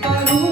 Paru.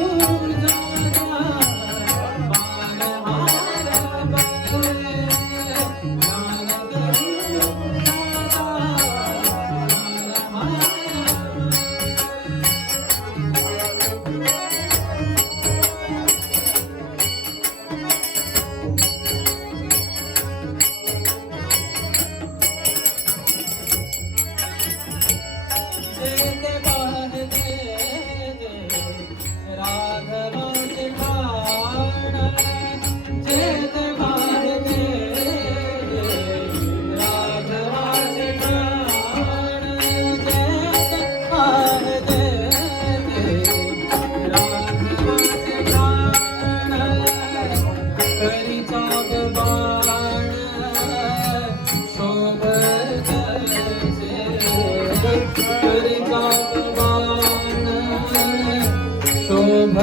Shobha